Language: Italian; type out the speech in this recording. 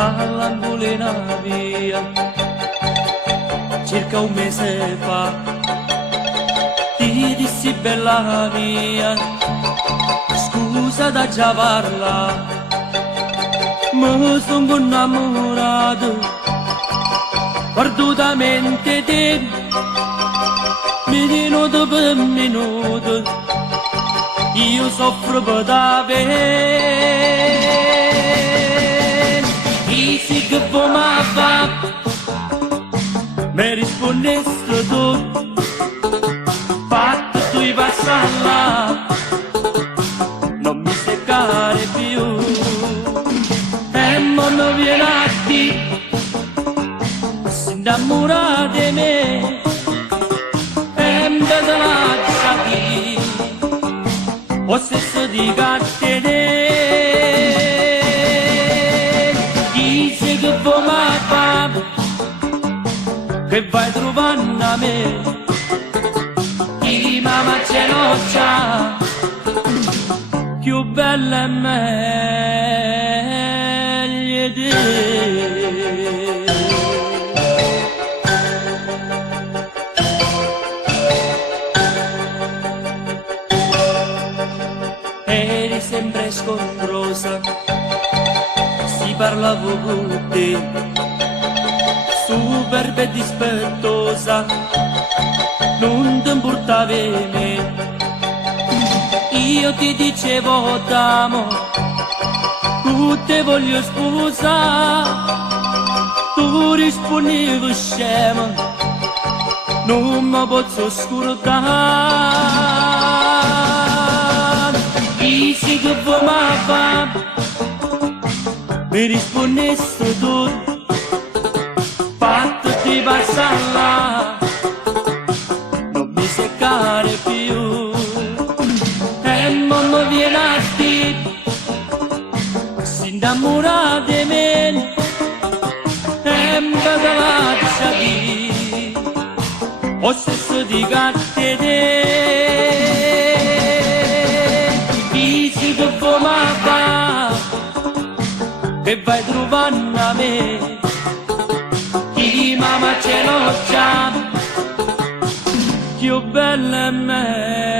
All'ambulina via circa un mese fa ti dissi bella mia, scusa da già parla, mi sono innamorato perdutamente te, minuto per minuto io soffro per te. Dici che vuoi ma fa, mi rispondesti tu, fatto tu i passa là, non mi seccare più, e non viene a te, si innamora di me, e mi lascia di, o stesso di catene. Che vuoi ma fa, che vai trovando a me, chi mamma ce l'ho già, più bella e meglio di te. Eri sempre scontrosa, parlavo con te, superba e dispettosa, non ti importavi me. Io ti dicevo t'amo, tu te voglio sposare, tu rispondevi scema, non mi posso scordare. Dici che vuoi ma fa, mi rispondesti tu, fatto ti passa là, non mi seccare più, e non viene a te, si innamora di me, e mi lascia di, o stesso di catene, dici che vuoi ma fa, che vai trovando a me, chi mamma ce l'ho già, più bella è me.